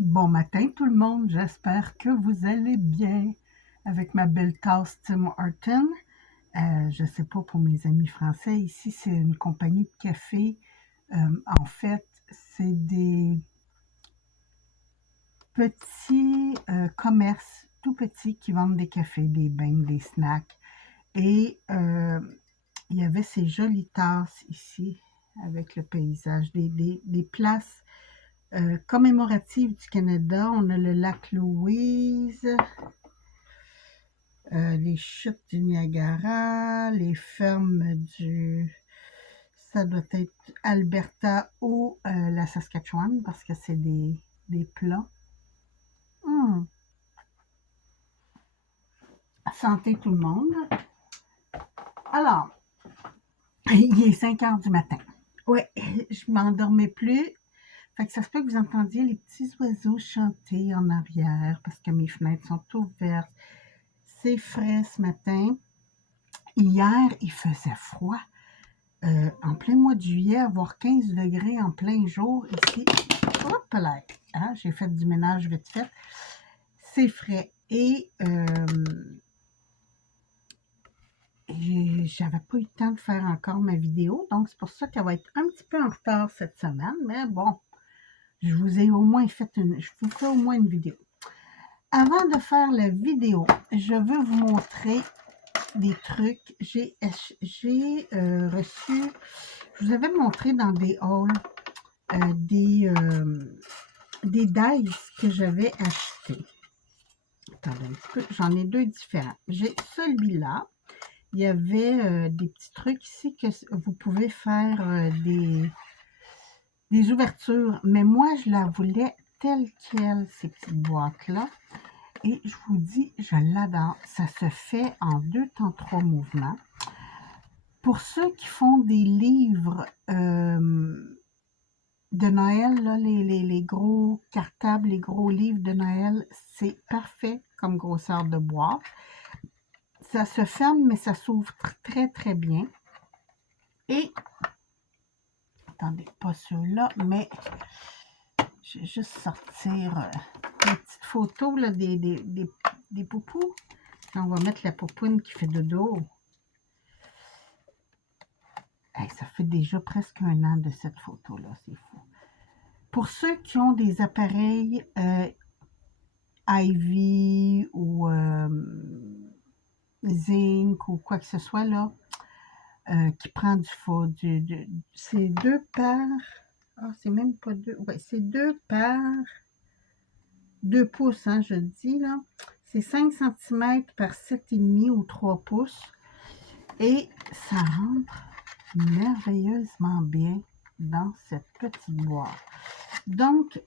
Bon matin tout le monde, j'espère que vous allez bien avec ma belle tasse Tim Horton. Je ne sais pas pour mes amis français, ici c'est une compagnie de café. En fait, c'est des petits commerces tout petits qui vendent des cafés, des beignes, des snacks. Et il y avait ces jolies tasses ici avec le paysage, des places commémorative du Canada. On a le lac Louise, les chutes du Niagara, les fermes du... Ça doit être Alberta ou la Saskatchewan parce que c'est des plats. Santé tout le monde. Alors, il est 5 heures du matin. Ouais, je m'endormais plus. Fait que ça se peut que vous entendiez les petits oiseaux chanter en arrière parce que mes fenêtres sont ouvertes. C'est frais ce matin. Hier, il faisait froid. En plein mois de juillet, avoir 15 degrés en plein jour ici. Hop là! Hein, j'ai fait du ménage vite fait. C'est frais. Et j'avais pas eu le temps de faire encore ma vidéo. Donc, c'est pour ça qu'elle va être un petit peu en retard cette semaine. Mais bon, je vous fais au moins une vidéo. Avant de faire la vidéo, je veux vous montrer des trucs. J'ai reçu, je vous avais montré dans des hauls des dice que j'avais achetés. Attendez un petit peu, j'en ai deux différents. J'ai celui-là. Il y avait des petits trucs ici que vous pouvez faire des ouvertures. Mais moi, je la voulais telle qu'elle, ces petites boîtes-là. Et je vous dis, je l'adore. Ça se fait en 2 temps 3 mouvements. Pour ceux qui font des livres de Noël, là, les gros cartables, les gros livres de Noël, c'est parfait comme grosseur de boîte. Ça se ferme, mais ça s'ouvre très, très bien. Et, attendez, pas ceux-là, mais je vais juste sortir des petites photos là, des poupous. On va mettre la poupouine qui fait dodo. Hey, ça fait déjà presque 1 an de cette photo-là, c'est fou. Pour ceux qui ont des appareils Ivy ou Zinc ou quoi que ce soit là, qui prend du faux, c'est 2 par, c'est même pas 2, ouais, c'est 2 par 2 pouces, hein, je dis là. C'est 5 cm par 7,5 ou 3 pouces. Et ça rentre merveilleusement bien dans cette petite boîte. Donc,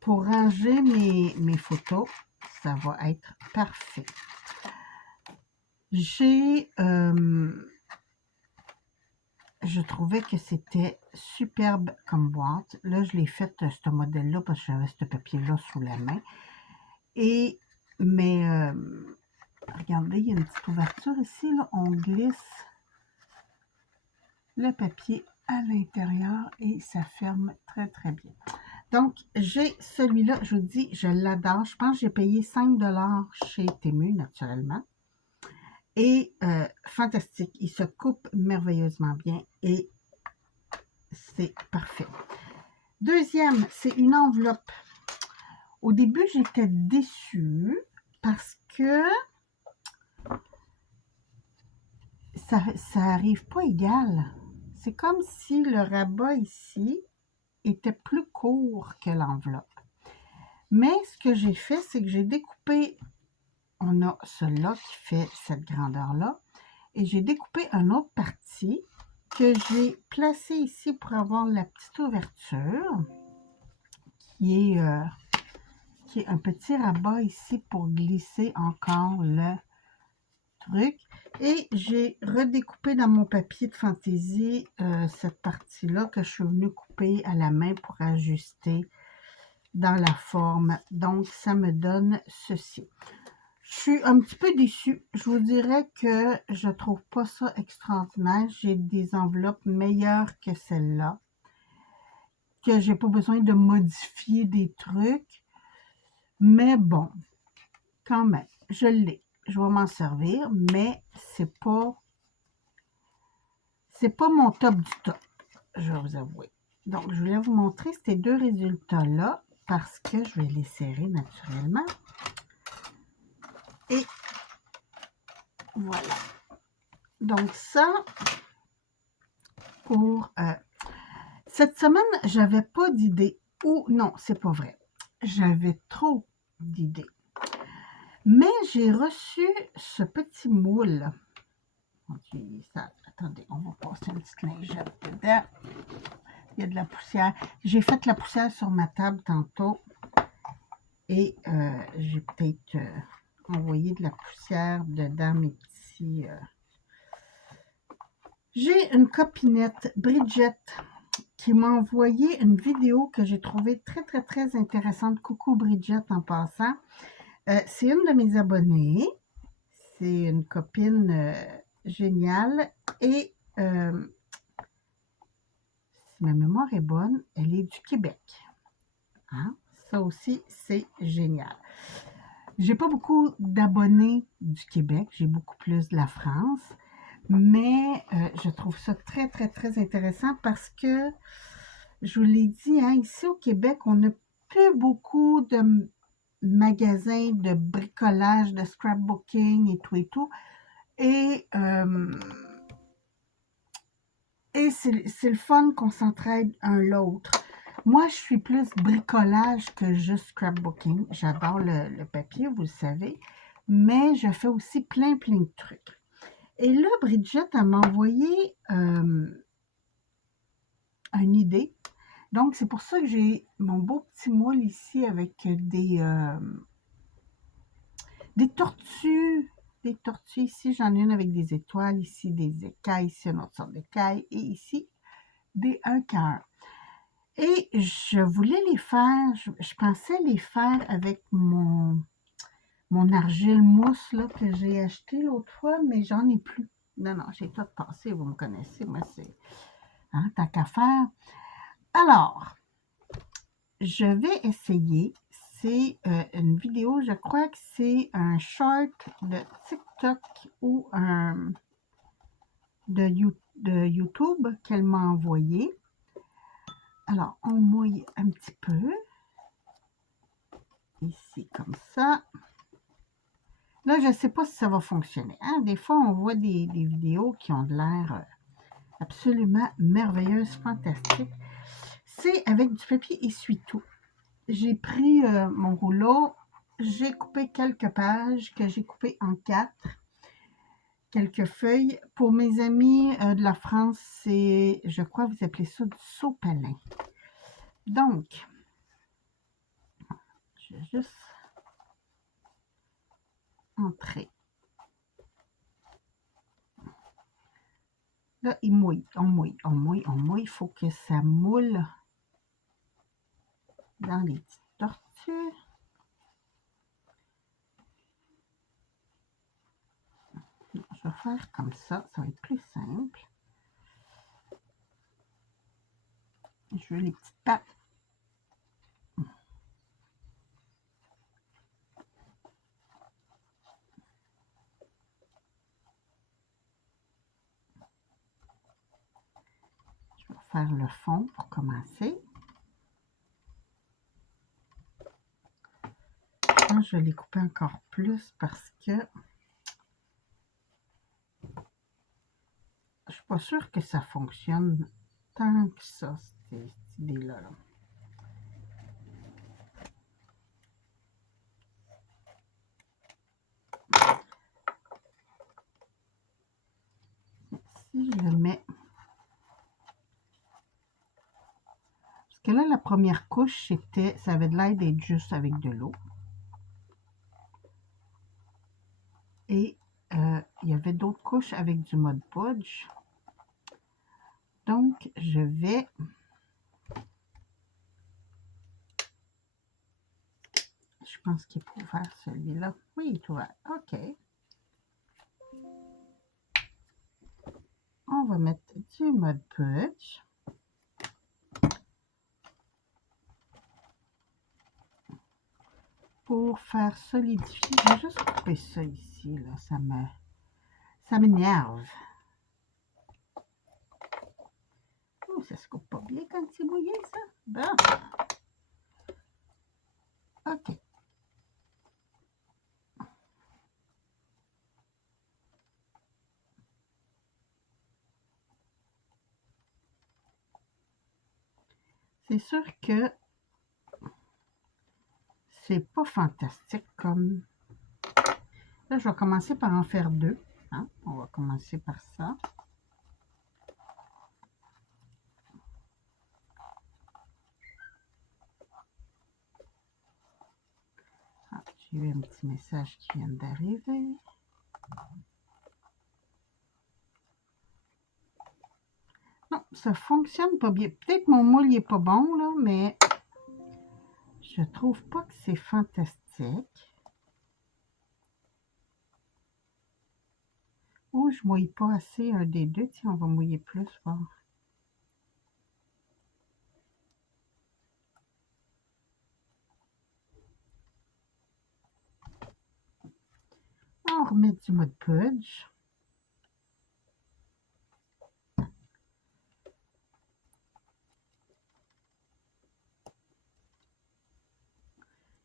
pour ranger mes photos, ça va être parfait. Je trouvais que c'était superbe comme boîte. Là, je l'ai faite, ce modèle-là, parce que j'avais ce papier-là sous la main. Mais, regardez, il y a une petite ouverture ici. Là, on glisse le papier à l'intérieur et ça ferme très, très bien. Donc, j'ai celui-là, je vous dis, je l'adore. Je pense que j'ai payé 5 $ chez Temu, naturellement. Et fantastique, il se coupe merveilleusement bien et c'est parfait. Deuxième, c'est une enveloppe. Au début, j'étais déçue parce que ça arrive pas égal. C'est comme si le rabat ici était plus court que l'enveloppe. Mais ce que j'ai fait, c'est que j'ai découpé, on a celui-là qui fait cette grandeur-là, et j'ai découpé une autre partie que j'ai placée ici pour avoir la petite ouverture, qui est un petit rabat ici pour glisser encore le truc. Et j'ai redécoupé dans mon papier de fantaisie cette partie-là que je suis venue couper à la main pour ajuster dans la forme. Donc, ça me donne ceci. Je suis un petit peu déçue. Je vous dirais que je trouve pas ça extraordinaire. J'ai des enveloppes meilleures que celle-là. que j'ai pas besoin de modifier des trucs. Mais bon, quand même, je l'ai. Je vais m'en servir, mais c'est pas mon top du top, je vais vous avouer. Donc, je voulais vous montrer ces deux résultats-là parce que je vais les serrer naturellement. Et voilà. Donc, ça, pour cette semaine, j'avais pas d'idée. Ou non, c'est pas vrai. J'avais trop d'idées. Mais j'ai reçu ce petit moule. Attendez, on va passer une petite lingette dedans. Il y a de la poussière. J'ai fait la poussière sur ma table tantôt. Et j'ai peut-être envoyé de la poussière dedans mes petits... J'ai une copinette, Bridget, qui m'a envoyé une vidéo que j'ai trouvée très, très, très intéressante. Coucou Bridget en passant. C'est une de mes abonnées. C'est une copine géniale. Et si ma mémoire est bonne, elle est du Québec. Hein? Ça aussi, c'est génial. J'ai pas beaucoup d'abonnés du Québec. J'ai beaucoup plus de la France. Mais je trouve ça très, très, très intéressant parce que, je vous l'ai dit, hein, ici au Québec, on n'a plus beaucoup de magasins de bricolage, de scrapbooking et tout et tout. Et c'est le fun qu'on s'entraide un l'autre. Moi, je suis plus bricolage que juste scrapbooking. J'adore le papier, vous le savez. Mais je fais aussi plein, plein de trucs. Et là, Bridget, elle m'a envoyé une idée. Donc, c'est pour ça que j'ai mon beau petit moule ici avec des tortues. Des tortues ici, j'en ai une avec des étoiles, ici des écailles, ici une autre sorte d'écailles, et ici un cœur. Et je voulais les faire, je pensais les faire avec mon argile mousse là, que j'ai acheté l'autre fois, mais j'en ai plus. Non, j'ai tout passé, vous me connaissez, moi c'est tant qu'à faire. Alors, je vais essayer, c'est une vidéo, je crois que c'est un short de TikTok ou de YouTube qu'elle m'a envoyé. Alors, on mouille un petit peu. Ici, comme ça. Là, je ne sais pas si ça va fonctionner. Hein? Des fois, on voit des vidéos qui ont de l'air absolument merveilleuses, fantastiques. C'est avec du papier essuie-tout. J'ai pris mon rouleau, j'ai coupé quelques pages que j'ai coupées en 4, quelques feuilles. Pour mes amis de la France, c'est, je crois que vous appelez ça du sopalin. Donc, je vais juste entrer. Là, il mouille, on mouille, on mouille, on mouille. Il faut que ça moule dans les petites tortues. Je vais faire comme ça va être plus simple. Je veux les petites pattes. Je vais faire le fond pour commencer. Je vais les couper encore plus parce que je suis pas sûre que ça fonctionne tant que ça, cette idée-là. Si je le mets... Parce que là, la première couche, ça avait de l'air d'être juste avec de l'eau. Et il y avait d'autres couches avec du Mod Podge. Donc, je vais... Je pense qu'il est ouvert celui-là. Oui, il est ouvert. OK. On va mettre du Mod Podge. pour faire solidifier. Je vais juste couper ça ici, là. Ça m'énerve. Oh, ça se coupe pas bien quand c'est mouillé, ça. Bon. OK. C'est sûr que c'est pas fantastique comme... Là, je vais commencer par en faire deux. Hein? On va commencer par ça. Ah, j'ai eu un petit message qui vient d'arriver. Non, ça fonctionne pas bien. Peut-être mon moule n'est pas bon, là, mais je trouve pas que c'est fantastique. Ou je mouille pas assez un des deux. Tiens, on va mouiller plus fort. On remet du Mod Podge.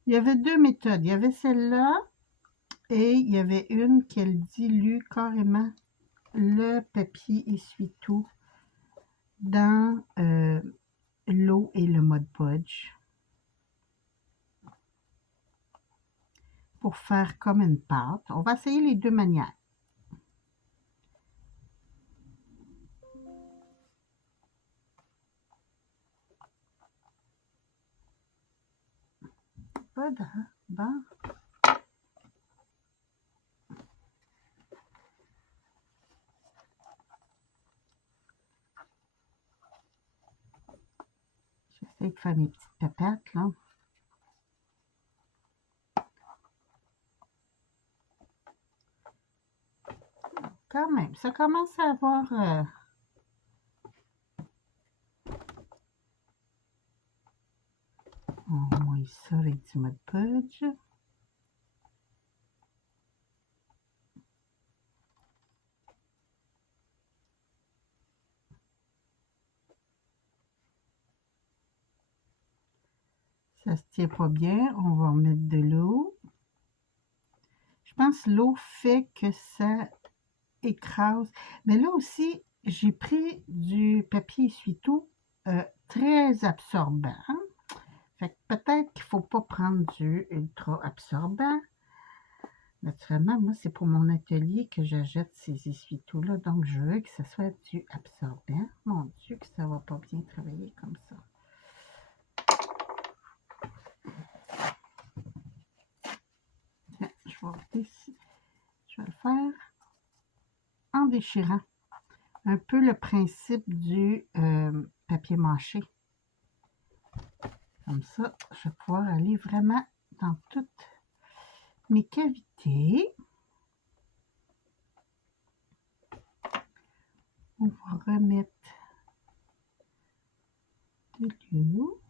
Il y avait deux méthodes. Il y avait celle-là et il y avait une qu'elle dilue carrément le papier essuie-tout dans l'eau et le Mod Podge pour faire comme une pâte. On va essayer les deux manières. Bon. J'essaie de faire mes petites papettes, là. Quand même, ça commence à avoir... on mouille ça avec du Mod Podge. Ça se tient pas bien, on va remettre de l'eau. Je pense que l'eau fait que ça écrase. Mais là aussi, j'ai pris du papier essuie-tout très absorbant. Fait que peut-être qu'il ne faut pas prendre du ultra absorbant. Naturellement, moi, c'est pour mon atelier que j'achète ces essuie-tout-là. Donc, je veux que ce soit du absorbant. Mon Dieu, que ça ne va pas bien travailler comme ça. Je vais le faire en déchirant. Un peu le principe du papier mâché. Comme ça, je vais pouvoir aller vraiment dans toutes mes cavités. On va remettre de l'eau.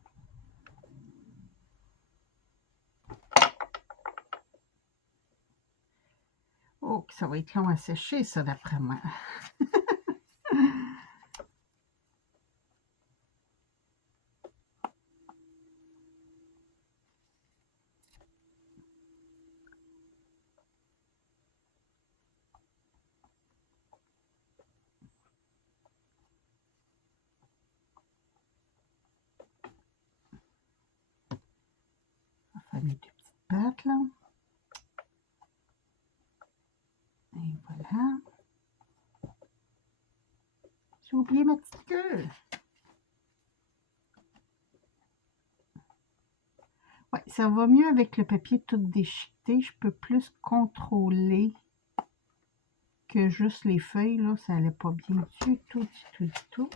Oh, ça va être long à sécher, ça, d'après moi. On va faire mes deux petites pattes, là. Et voilà. J'ai oublié ma petite queue. Ouais, ça va mieux avec le papier tout déchiqueté. Je peux plus contrôler que juste les feuilles, là. Ça allait pas bien du tout.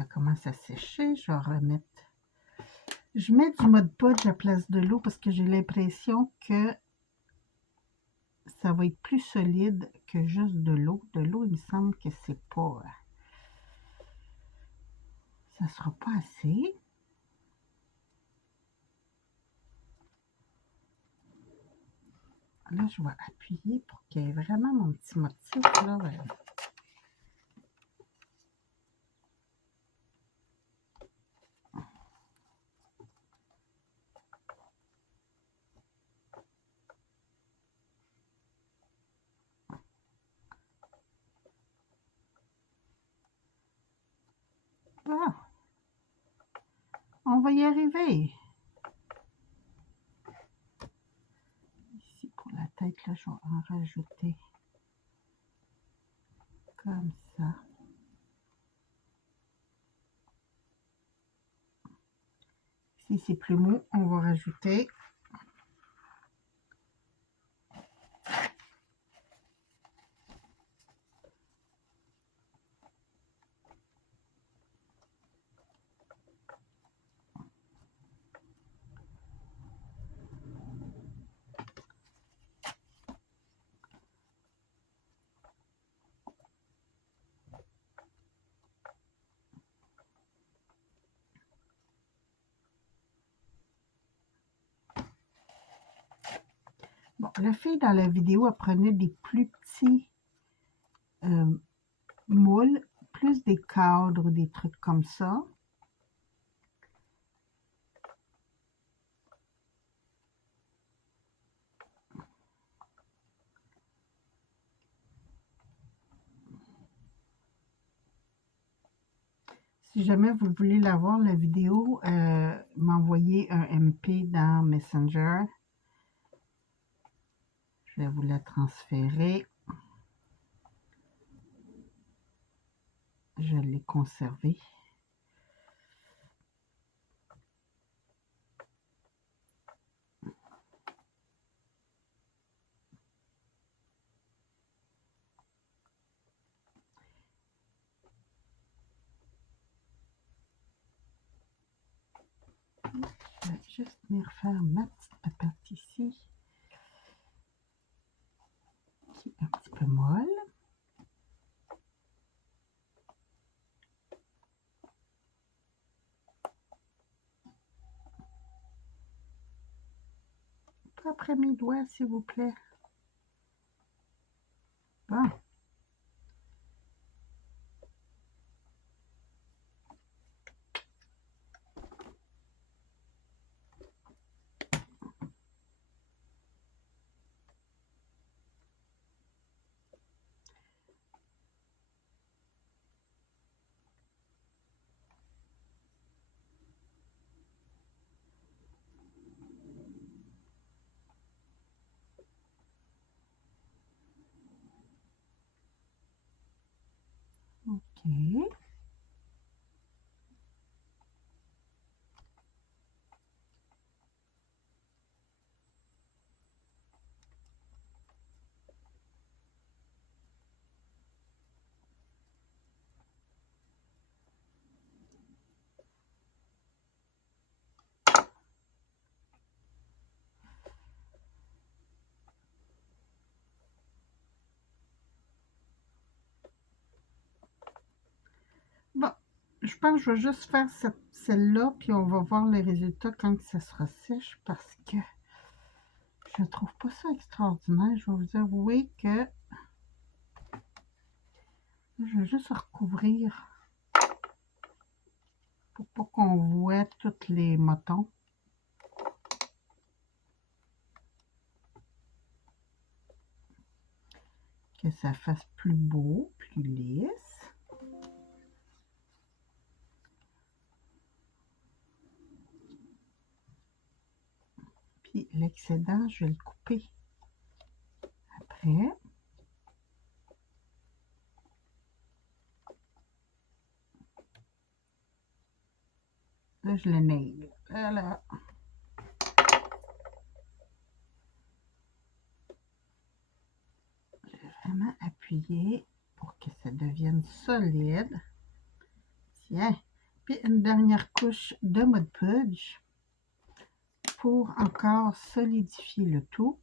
ça commence à sécher, je vais remettre. Je mets du Mod Podge à la place de l'eau parce que j'ai l'impression que ça va être plus solide que juste de l'eau. De l'eau, il me semble que c'est pas... ça sera pas assez. Là, je vais appuyer pour qu'il y ait vraiment mon petit motif, là. Bon, on va y arriver. Ici, pour la tête, là, je vais en rajouter comme ça. Si c'est plus mou, on va rajouter bon, la fille dans la vidéo, elle prenait des plus petits moules, plus des cadres, des trucs comme ça. Si jamais vous voulez la voir, la vidéo, m'envoyez un MP dans Messenger. Je vais vous la transférer. Je l'ai conservée. Je vais juste venir faire ma petite papette ici, qui est un petit peu molle. Après mes doigts, s'il vous plaît. Bon. OK. Bon, je pense que je vais juste faire celle-là, puis on va voir les résultats quand ça sera sèche, parce que je trouve pas ça extraordinaire. Je vais vous avouer que je vais juste recouvrir pour pas qu'on voit tous les motons. Que ça fasse plus beau, plus lisse. Puis l'excédent, je vais le couper après. Là, je le nail. Voilà. Je vais vraiment appuyer pour que ça devienne solide. Tiens, Puis une dernière couche de Mod Podge pour encore solidifier le tout.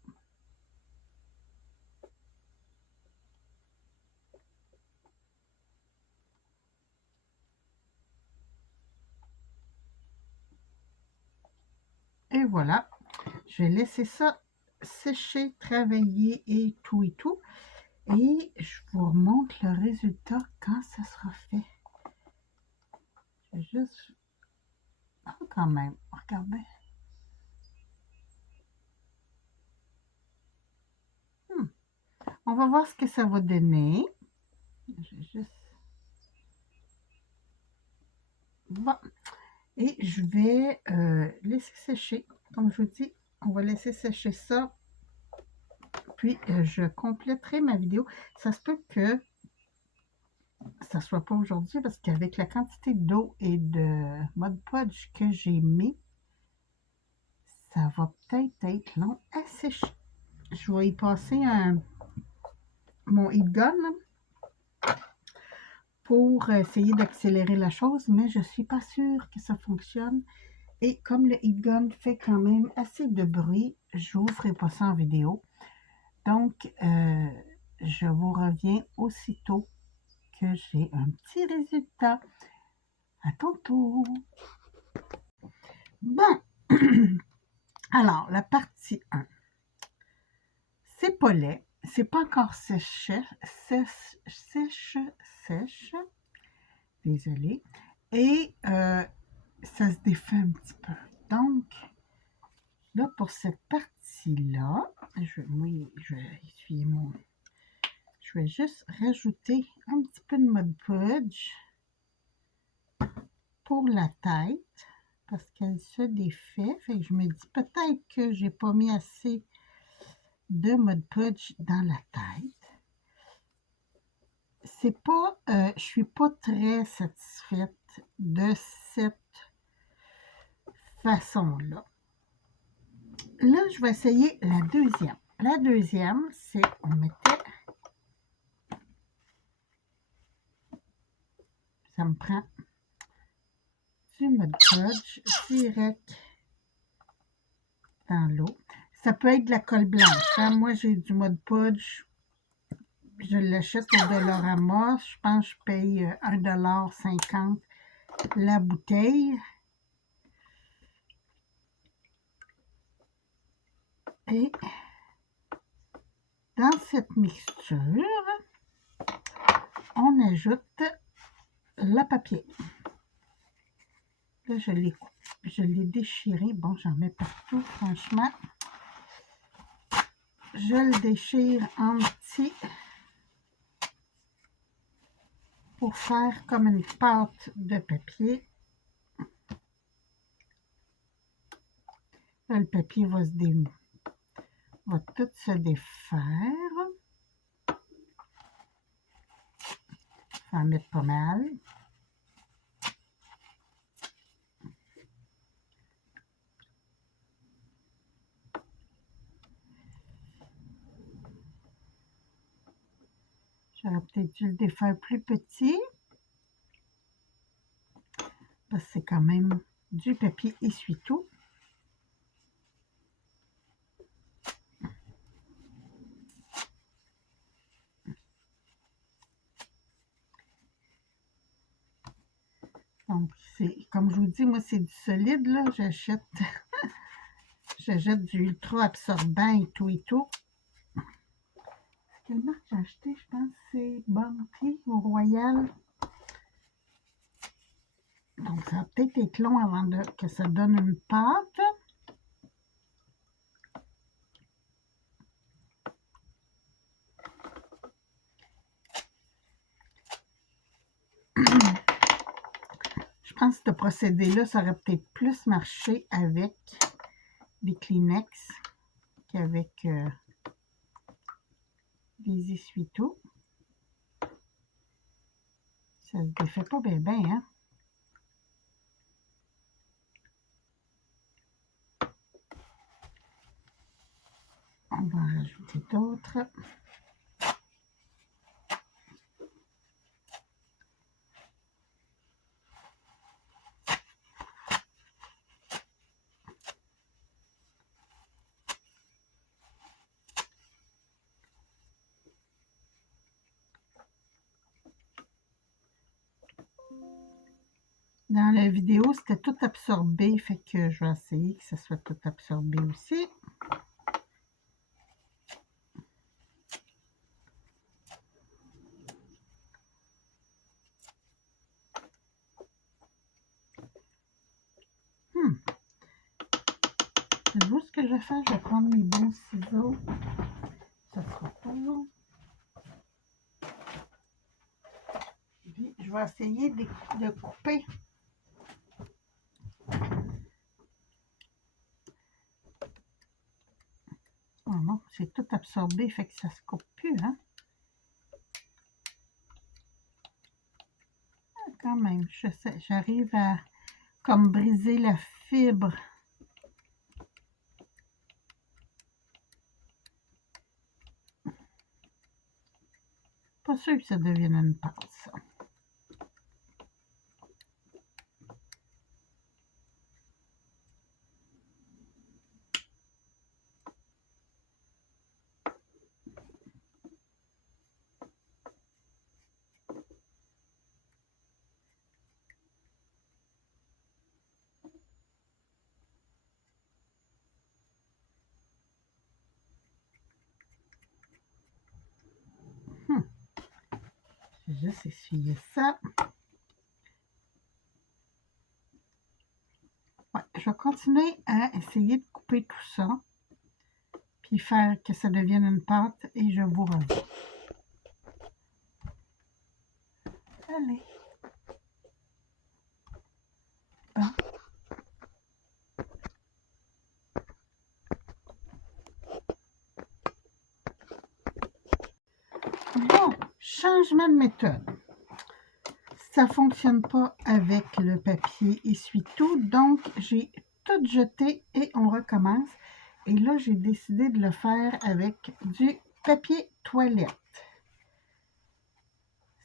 Et voilà, je vais laisser ça sécher, travailler et tout et tout. Et je vous remontre le résultat quand ça sera fait. Je vais juste... Oh, quand même, regardez. On va voir ce que ça va donner. Je vais juste... Bon. Et je vais laisser sécher. Comme je vous dis, on va laisser sécher ça. Puis, je compléterai ma vidéo. Ça se peut que ça ne soit pas aujourd'hui parce qu'avec la quantité d'eau et de Mod Podge que j'ai mis, ça va peut-être être long à sécher. Je vais y passer mon heat gun pour essayer d'accélérer la chose, mais je ne suis pas sûre que ça fonctionne. Et comme le heat gun fait quand même assez de bruit, je ne vous ferai pas ça en vidéo. Donc, je vous reviens aussitôt que j'ai un petit résultat. À tantôt! Bon, alors, la partie 1. C'est pas laid, c'est pas encore sèche, désolée, et ça se défait un petit peu. Donc, là, pour cette partie-là, je vais essuyer mon... Je vais juste rajouter un petit peu de Mod Podge pour la tête, parce qu'elle se défait. Fait que je me dis peut-être que j'ai pas mis assez de Mod Podge dans la tête. C'est pas, je suis pas très satisfaite de cette façon-là. Là, je vais essayer la deuxième. La deuxième, c'est on mettait, ça me prend du Mod Podge direct dans l'eau. Ça peut être de la colle blanche. Hein? Moi, j'ai du Mod Podge. Je l'achète au Dollarama. Je pense que je paye 1,50 $ la bouteille. Et dans cette mixture, on ajoute le papier. Là, je l'ai déchiré. Bon, j'en mets partout, franchement. Je le déchire en petits pour faire comme une pâte de papier. Là, le papier va tout se défaire. Ça va en mettre pas mal. J'aurais peut-être dû le défaire plus petit. Parce que c'est quand même du papier essuie-tout. Donc, comme je vous dis, moi, c'est du solide, là. J'achète du ultra absorbant et tout et tout. Quelle marque j'ai acheté? Je pense que c'est Bounty au Royal. Donc, ça va peut-être être long avant que ça donne une pâte. Je pense que ce procédé-là, ça aurait peut-être plus marché avec des Kleenex qu'avec des essuie-tout. Ça ne se défait pas bien, hein? On va en rajouter d'autres. Dans la vidéo, c'était tout absorbé, fait que je vais essayer que ça soit tout absorbé aussi. Savez-vous ce que je vais faire? Je vais prendre mes bons ciseaux. Ça sera pas long. Puis, je vais essayer de couper. Oh non, c'est tout absorbé, fait que ça se coupe plus, hein? Quand même, j'arrive à comme briser la fibre. Pas sûr que ça devienne une pâte, ça. Je vais juste essuyer ça. Ouais, je vais continuer à essayer de couper tout ça, puis faire que ça devienne une pâte, et je vous reviens. Allez. Bon. Bon, changement de méthode. Ça ne fonctionne pas avec le papier essuie-tout, donc j'ai tout jeté et on recommence. Et là, j'ai décidé de le faire avec du papier toilette.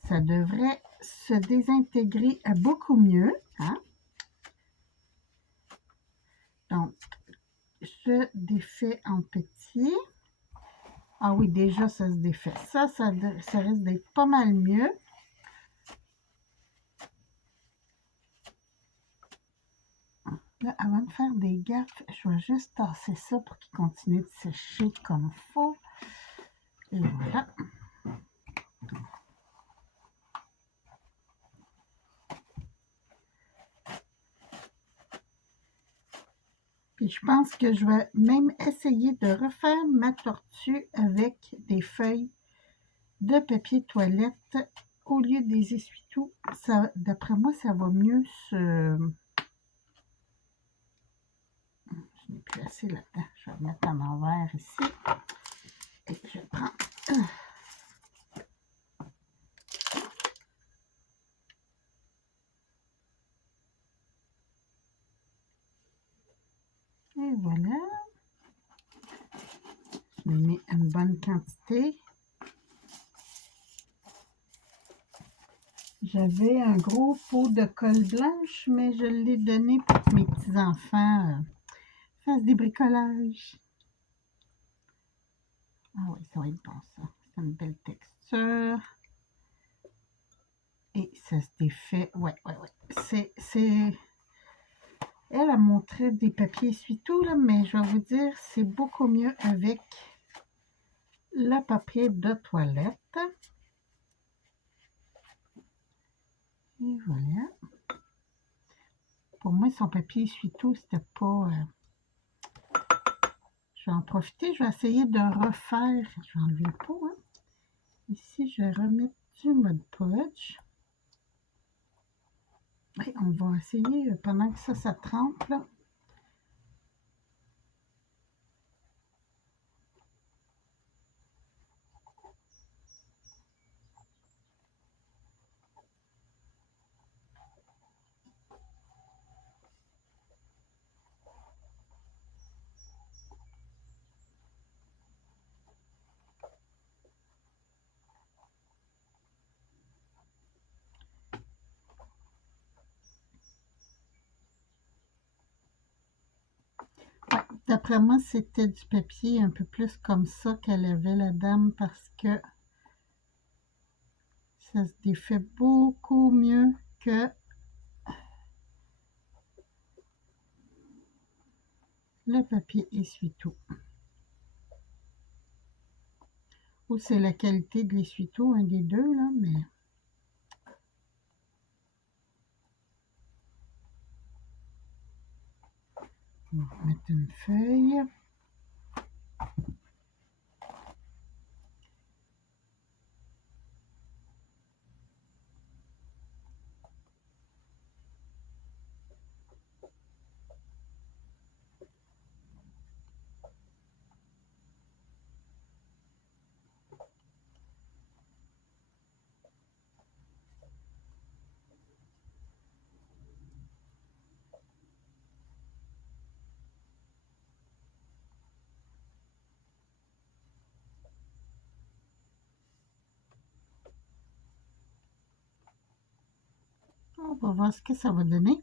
Ça devrait se désintégrer beaucoup mieux, hein? Donc, je défais en petit. Ah oui, déjà, ça se défait. Ça risque d'être pas mal mieux. Là, avant de faire des gaffes, je vais juste tasser ça pour qu'il continue de sécher comme il faut. Et voilà. Puis je pense que je vais même essayer de refaire ma tortue avec des feuilles de papier toilette au lieu des essuie-tout. D'après moi, ça va mieux se... Je n'ai plus assez là-dedans. Je vais le mettre en envers ici. Et je prends... Et voilà. Je mets une bonne quantité. J'avais un gros pot de colle blanche, mais je l'ai donné pour que mes petits-enfants fassent des bricolages. Ah oui, ça va être bon ça. C'est une belle texture. Et ça se défait. Ouais. Elle a montré des papiers essuie-tout, là, mais je vais vous dire, c'est beaucoup mieux avec le papier de toilette. Et voilà. Pour moi, son papier essuie-tout, c'était pas... Je vais en profiter, je vais essayer de refaire. Je vais enlever le pot, hein. Ici, je vais remettre du Mod Podge. Et on va essayer, pendant que ça trempe, là. Ouais, d'après moi, c'était du papier un peu plus comme ça qu'elle avait, la dame, parce que ça se défait beaucoup mieux que le papier essuie-tout. Ou c'est la qualité de l'essuie-tout, un des deux, là, mais... On va mettre une feuille. On va voir ce que ça va donner. En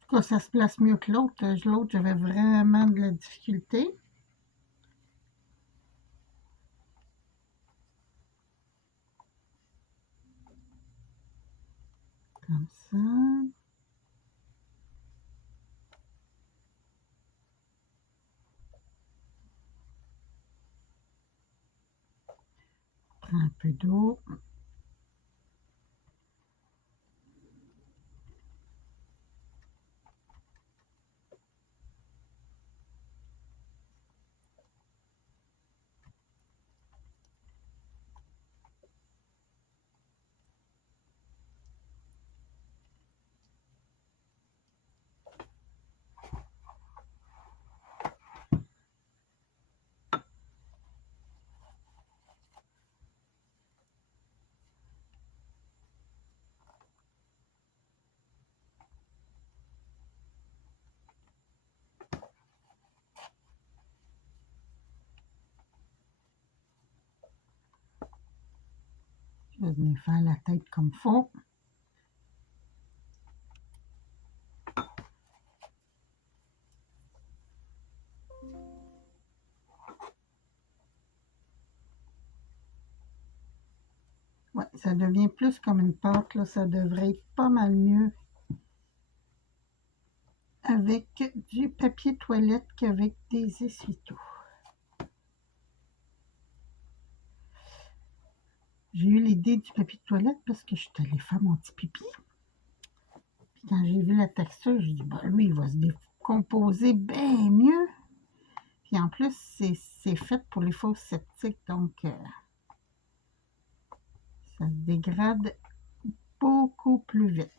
tout cas, ça se place mieux que l'autre. L'autre, j'avais vraiment de la difficulté. Comme ça. Prends un peu d'eau. Je vais venir faire la tête comme faut. Ouais, ça devient plus comme une pâte, là. Ça devrait être pas mal mieux avec du papier toilette qu'avec des essuie-tout. J'ai eu l'idée du papier de toilette parce que je suis allée faire mon petit pipi. Puis quand j'ai vu la texture, j'ai dit, bah, lui, il va se décomposer bien mieux. Puis en plus, c'est fait pour les fosses septiques, donc ça se dégrade beaucoup plus vite.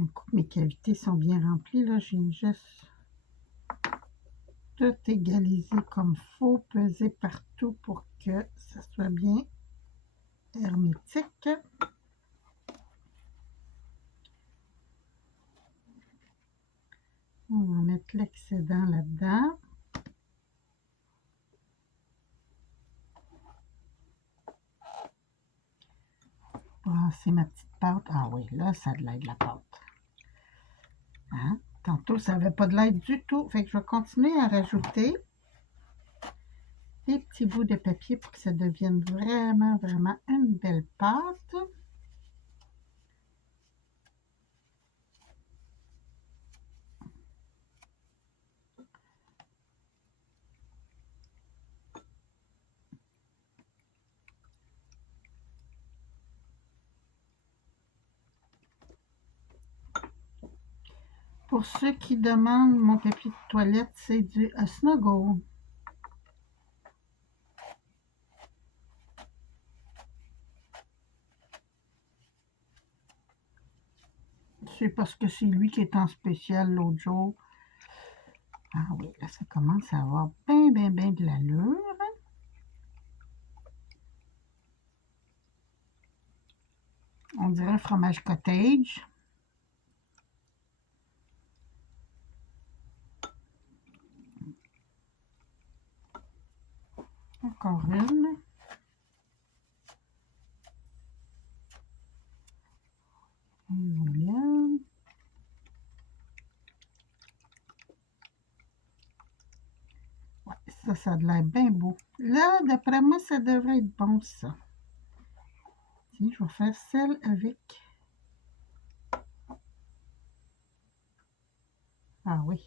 Un coup, mes cavités sont bien remplies. Là, j'ai juste tout égalisé comme faut, peser partout pour que ça soit bien hermétique. On va mettre l'excédent là-dedans. Brasser ma petite pâte. Ah oui, là, ça a de l'aide, la pâte. Hein? Tantôt, ça n'avait pas de l'aide du tout. Fait que je vais continuer à rajouter des petits bouts de papier pour que ça devienne vraiment, vraiment une belle pâte. Pour ceux qui demandent, mon papier de toilette, c'est du Snuggle. C'est parce que c'est lui qui est en spécial l'autre jour. Ah oui, là, ça commence à avoir bien, bien, bien de l'allure. dirait un fromage cottage. Encore une. Et voilà. Ouais, ça a l'air bien beau. Là, d'après moi, ça devrait être bon, ça. Tiens, je vais faire celle avec... Ah oui.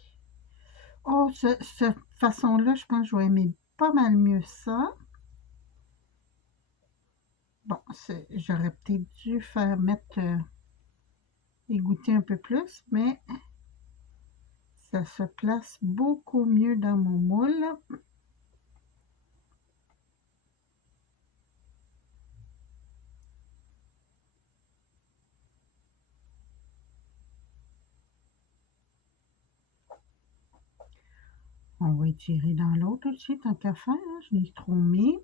Oh, cette façon-là, je pense que je vais aimer pas mal mieux ça. Bon, j'aurais peut-être dû faire mettre... égoutter un peu plus, mais ça se place beaucoup mieux dans mon moule. On va étirer dans l'autre aussi, tant qu'à faire. Hein, je l'ai trop mis.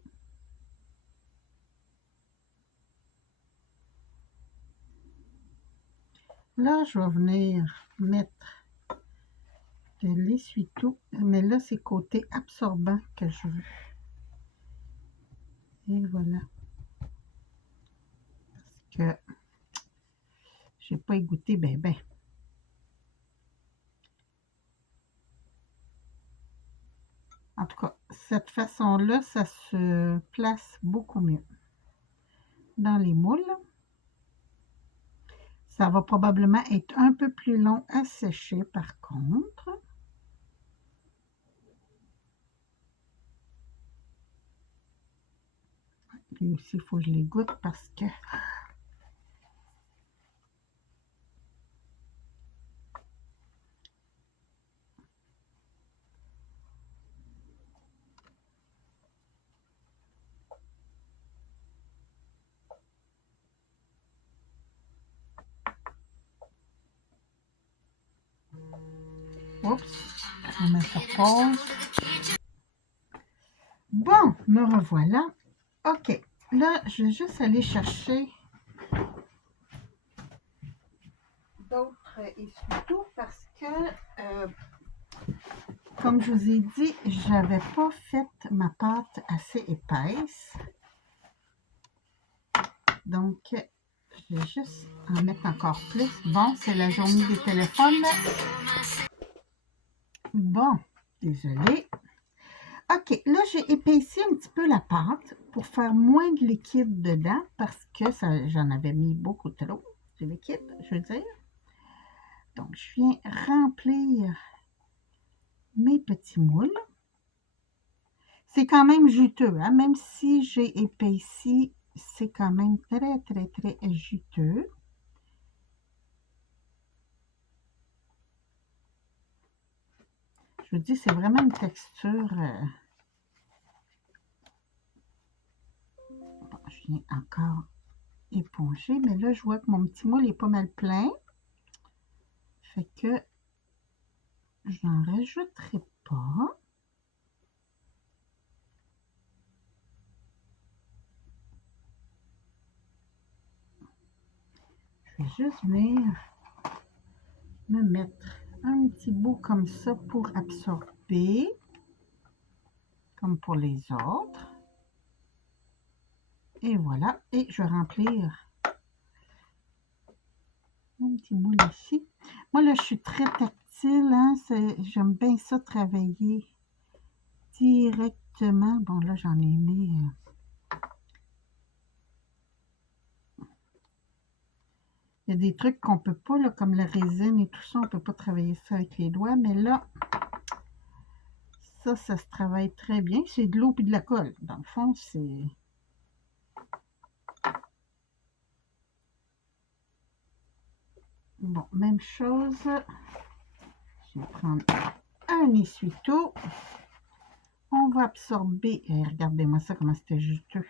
Là, je vais venir mettre de l'essuie-tout, mais là, c'est côté absorbant que je veux. Et voilà. Parce que je n'ai pas égoutté ben. En tout cas, cette façon-là, ça se place beaucoup mieux dans les moules. Ça va probablement être un peu plus long à sécher par contre. Lui aussi, il faut que je les goûte parce que... Oups, on met sur pause. Bon, me revoilà. OK, là, je vais juste aller chercher d'autres essuie-tout parce que, comme je vous ai dit, j'avais pas fait ma pâte assez épaisse. Donc, je vais juste en mettre encore plus. Bon, c'est la journée des téléphones. Bon, désolée. OK, là, j'ai épaissi un petit peu la pâte pour faire moins de liquide dedans parce que j'en avais mis beaucoup trop de liquide, je veux dire. Donc, je viens remplir mes petits moules. C'est quand même juteux, hein? Même si j'ai épaissi, c'est quand même très, très, très juteux. Je vous dis, c'est vraiment une texture... Bon, je viens encore éponger, mais là, je vois que mon petit moule est pas mal plein. Fait que je n'en rajouterai pas. Je vais juste venir me mettre un petit bout comme ça pour absorber, comme pour les autres. Et voilà, et je vais remplir mon petit moule ici. Moi, là, je suis très tactile, hein, j'aime bien ça travailler directement. Bon, là, j'en ai mis... Il y a des trucs qu'on peut pas, là, comme la résine et tout ça, on peut pas travailler ça avec les doigts, mais là, ça se travaille très bien. C'est de l'eau et de la colle. Dans le fond, c'est... Bon, même chose. Je vais prendre un essuie-tout. On va absorber. Regardez-moi ça, comment c'était juteux.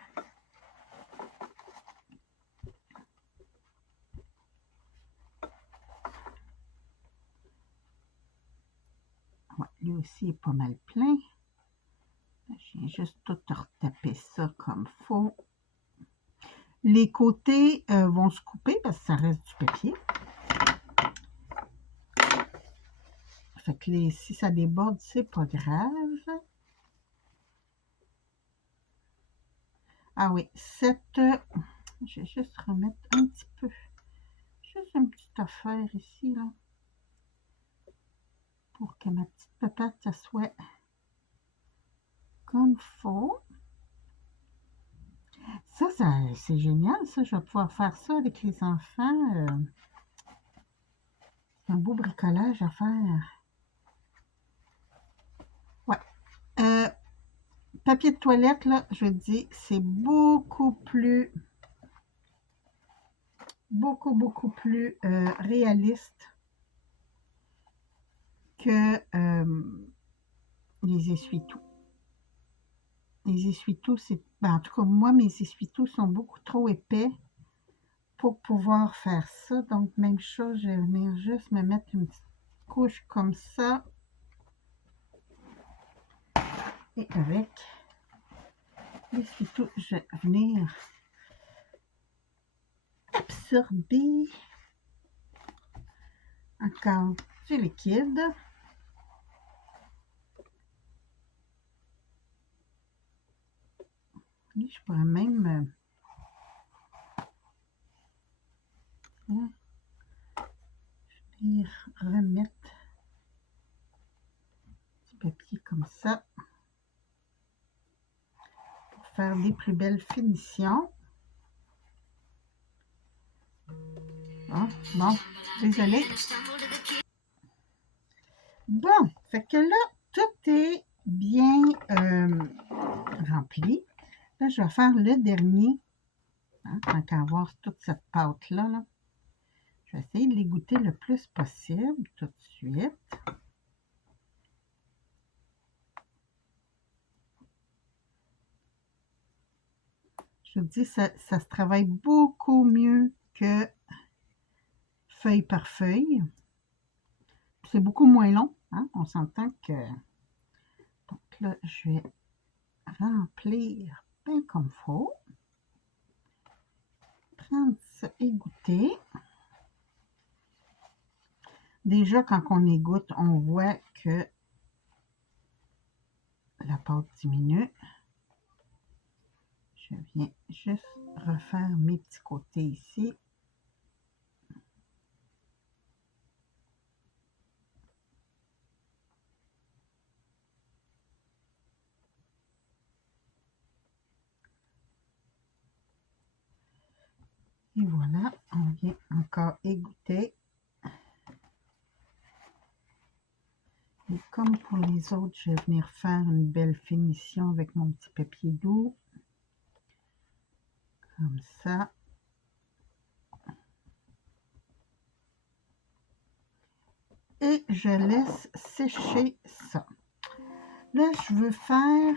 Ouais, lui aussi est pas mal plein. Je viens juste tout retaper ça comme faut. Les côtés vont se couper parce que ça reste du papier. Fait que si ça déborde, c'est pas grave. Ah oui, je vais juste remettre un petit peu. Juste une petite affaire ici, là. Pour que ma petite patate, ça soit comme faut. Ça c'est génial, ça. Je vais pouvoir faire ça avec les enfants. C'est un beau bricolage à faire. Ouais. Papier de toilette, là, je dis, c'est beaucoup plus réaliste que les essuie-tout. Les essuie-tout, en tout cas, moi, mes essuie-tout sont beaucoup trop épais pour pouvoir faire ça. Donc, même chose, je vais venir juste me mettre une petite couche comme ça. Et avec l'essuie-tout, je vais venir absorber encore du liquide. Et je pourrais même venir remettre du papier comme ça pour faire des plus belles finitions. Bon, désolé. Bon, fait que là, tout est bien rempli. Là, je vais faire le dernier. Tant qu'à avoir toute cette pâte-là. Là. Je vais essayer de l'égoutter le plus possible tout de suite. Je vous dis, ça se travaille beaucoup mieux que feuille par feuille. C'est beaucoup moins long. Hein? On s'entend que... Donc là, je vais remplir bien comme il faut. Prendre ça, égoutter. Déjà, quand on égoutte, on voit que la pâte diminue. Je viens juste refaire mes petits côtés ici. Et voilà, on vient encore égoutter. Et comme pour les autres, je vais venir faire une belle finition avec mon petit papier doux. Comme ça. Et je laisse sécher ça. Là, je veux faire...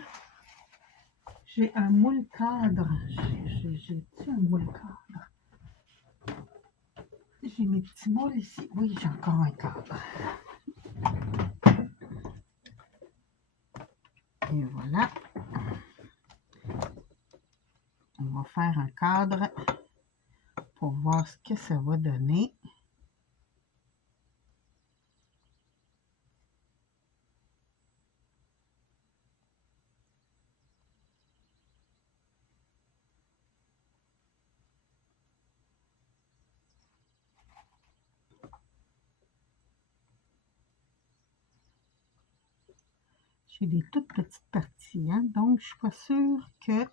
J'ai un moule cadre. J'ai un moule cadre. J'ai mes petits moules ici. Oui, j'ai encore un cadre. Et voilà. On va faire un cadre pour voir ce que ça va donner. J'ai des toutes petites parties, hein, donc je ne suis pas sûre que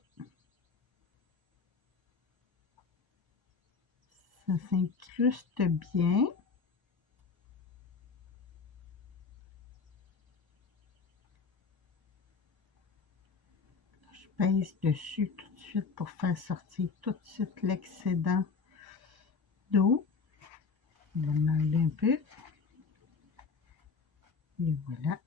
ça s'incruste bien. Je pèse dessus tout de suite pour faire sortir tout de suite l'excédent d'eau. On va enlever un peu. Et voilà.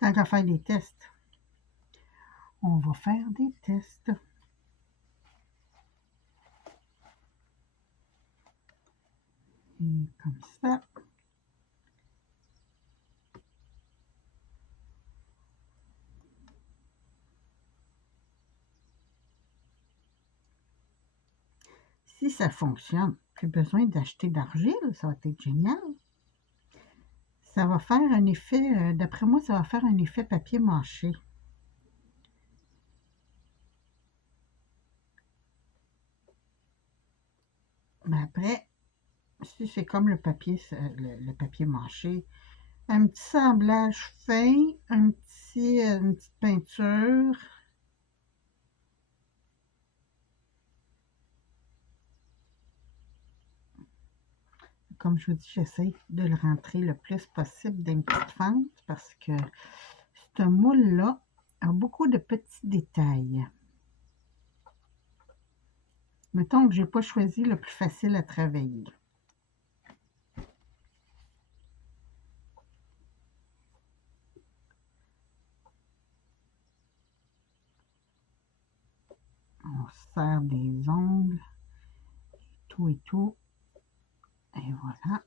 Tant qu'à faire des tests, on va faire des tests. Et comme ça. Si ça fonctionne, plus besoin d'acheter d'argile, ça va être génial. Ça va faire un effet, d'après moi, ça va faire un effet papier mâché. Mais après, si c'est comme le papier, le papier mâché, un petit sablage fin, une petite peinture. Comme je vous dis, j'essaie de le rentrer le plus possible dans une petite fente parce que ce moule-là a beaucoup de petits détails. Mettons que je n'ai pas choisi le plus facile à travailler. On serre des ongles, tout et tout. Et voilà.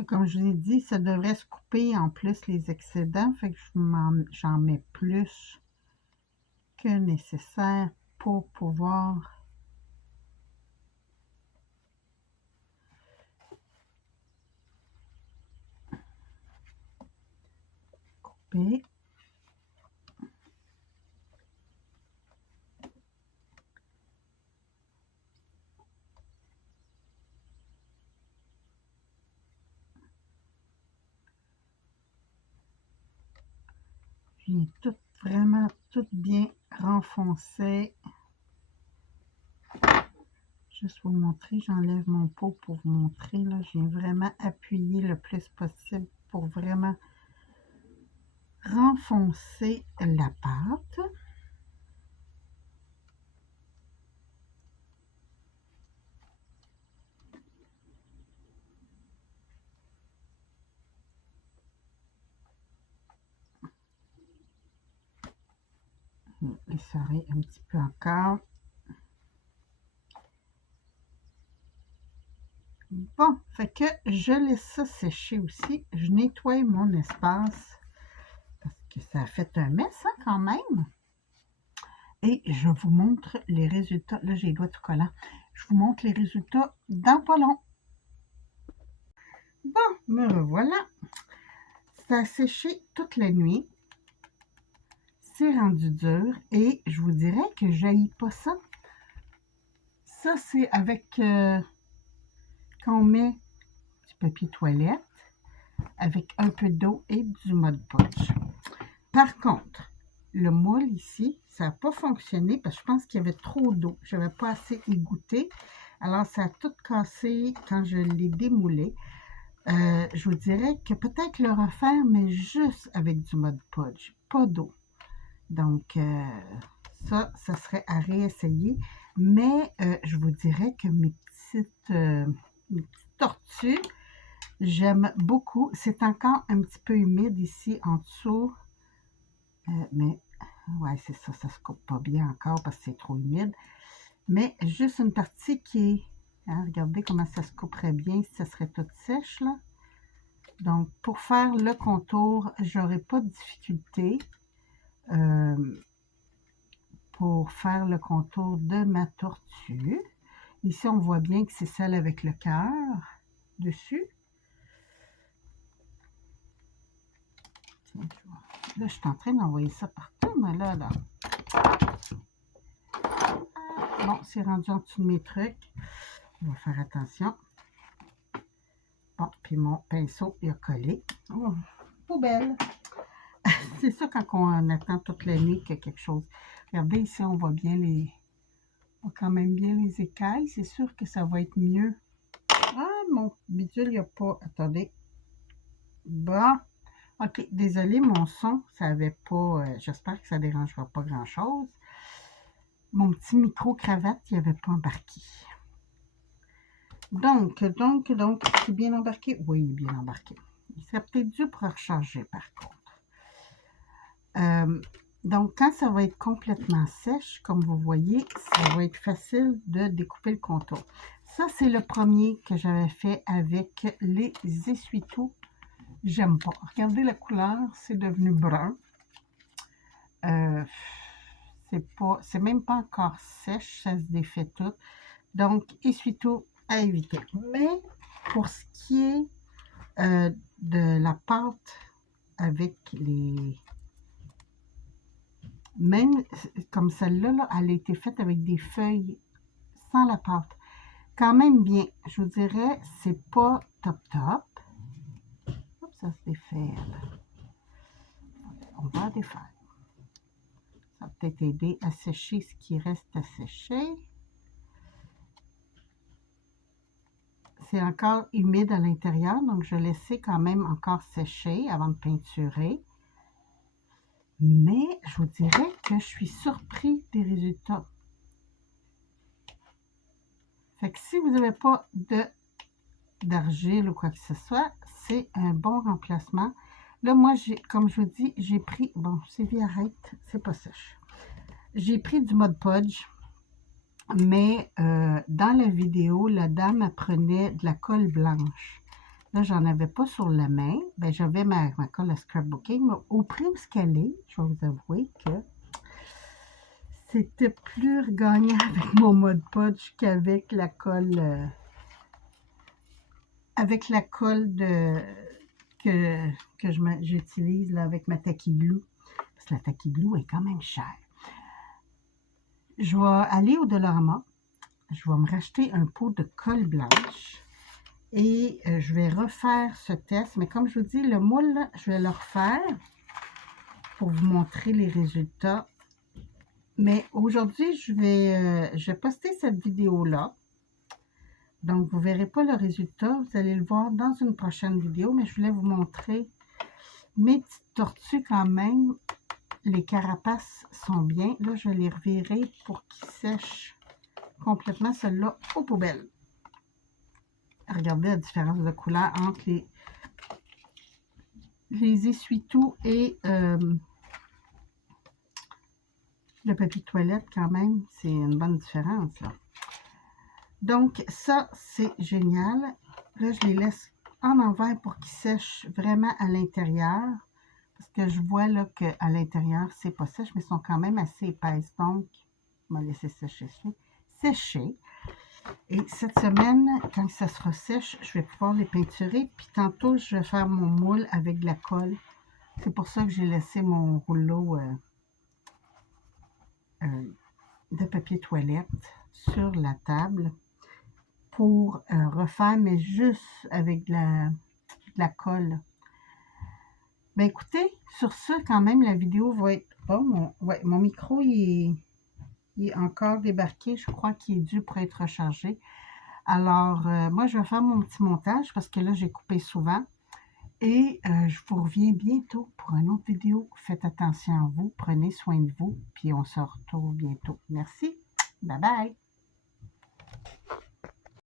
Et comme je vous ai dit, ça devrait se couper en plus les excédents, fait que j'en mets plus que nécessaire pour pouvoir couper. J'ai vraiment tout bien renfoncé. Juste vous montrer, j'enlève mon pot pour vous montrer. Là, j'ai vraiment appuyé le plus possible pour vraiment renfoncer la pâte. Et ça un petit peu encore. Bon, fait que je laisse ça sécher aussi. Je nettoie mon espace parce que ça a fait un mess hein, quand même. Et je vous montre les résultats. Là, j'ai les doigts tout collants. Je vous montre les résultats dans pas long. Bon, me revoilà. Ça a séché toute la nuit. C'est rendu dur et je vous dirais que je n'haïs pas ça. Ça, c'est avec quand on met du papier toilette avec un peu d'eau et du Mod Podge. Par contre, le moule ici, ça n'a pas fonctionné parce que je pense qu'il y avait trop d'eau. Je n'avais pas assez égoutté. Alors, ça a tout cassé quand je l'ai démoulé. Je vous dirais que peut-être le refaire, mais juste avec du Mod Podge, pas d'eau. Donc, ça serait à réessayer. Mais je vous dirais que mes petites tortues, j'aime beaucoup. C'est encore un petit peu humide ici en dessous. Mais, ouais, c'est ça, ça se coupe pas bien encore parce que c'est trop humide. Mais juste une partie qui est... Hein, regardez comment ça se couperait bien si ça serait toute sèche, là. Donc, pour faire le contour, j'aurai pas de difficulté. Pour faire le contour de ma tortue. Ici, on voit bien que c'est celle avec le cœur dessus. Là, je suis en train d'envoyer ça partout, mais là. Bon, c'est rendu en dessous de mes trucs. On va faire attention. Bon, puis mon pinceau, il a collé. Oh, poubelle. C'est ça quand on attend toute la nuit qu'il y a quelque chose. Regardez, ici, on voit bien on voit quand même bien les écailles. C'est sûr que ça va être mieux. Ah, mon bidule, il n'y a pas... Attendez. Bon. OK, désolé, mon son, ça avait pas... j'espère que ça ne dérangera pas grand-chose. Mon petit micro-cravate, il n'avait pas embarqué. Donc, c'est bien embarqué? Oui, il est bien embarqué. Il serait peut-être dû pour recharger, par contre. Donc, quand ça va être complètement sèche, comme vous voyez, ça va être facile de découper le contour. Ça, c'est le premier que j'avais fait avec les essuie-tout. J'aime pas. Regardez la couleur, c'est devenu brun. C'est même pas encore sèche, ça se défait tout. Donc, essuie-tout à éviter. Mais pour ce qui est de la pâte avec les... Même comme celle-là, là, elle a été faite avec des feuilles sans la pâte. Quand même bien. Je vous dirais, c'est pas top top. Oups, ça se défait. On va défaire. Ça va peut-être aider à sécher ce qui reste à sécher. C'est encore humide à l'intérieur, donc je vais laisser quand même encore sécher avant de peinturer. Mais je vous dirais que je suis surpris des résultats. Fait que si vous n'avez pas d'argile ou quoi que ce soit, c'est un bon remplacement. Là, moi, comme je vous dis, j'ai pris... Bon, Sylvie, arrête, c'est pas sèche. J'ai pris du Mod Podge, mais dans la vidéo, la dame apprenait de la colle blanche. Là, j'en avais pas sur la main. Ben, j'avais ma colle à scrapbooking, mais au prix où elle est, je vais vous avouer que c'était plus gagnant avec mon Mod Podge qu'avec la colle... avec la colle que j'utilise avec ma Tacky Glue. Parce que la Tacky Glue est quand même chère. Je vais aller au Dollarama. Je vais me racheter un pot de colle blanche. Et je vais refaire ce test. Mais comme je vous dis, le moule, là, je vais le refaire pour vous montrer les résultats. Mais aujourd'hui, je vais poster cette vidéo-là. Donc, vous ne verrez pas le résultat. Vous allez le voir dans une prochaine vidéo. Mais je voulais vous montrer mes petites tortues quand même. Les carapaces sont bien. Là, je les revirerai pour qu'ils sèchent complètement celle-là aux poubelles. Regardez la différence de couleur entre les essuie-tout et le papier toilette quand même. C'est une bonne différence, là. Donc, ça, c'est génial. Là, je les laisse en envers pour qu'ils sèchent vraiment à l'intérieur. Parce que je vois là qu'à l'intérieur, c'est pas sèche, mais ils sont quand même assez épaisses. Donc, on va laisser sécher. Et cette semaine, quand ça sera sèche, je vais pouvoir les peinturer. Puis tantôt, je vais faire mon moule avec de la colle. C'est pour ça que j'ai laissé mon rouleau de papier toilette sur la table pour refaire, mais juste avec de la colle. Ben écoutez, sur ce, quand même, la vidéo va être... Oh, mon micro, il est encore débarqué. Je crois qu'il est dû pour être rechargé. Alors, moi, je vais faire mon petit montage parce que là, j'ai coupé souvent. Et je vous reviens bientôt pour une autre vidéo. Faites attention à vous, prenez soin de vous, puis on se retrouve bientôt. Merci. Bye bye.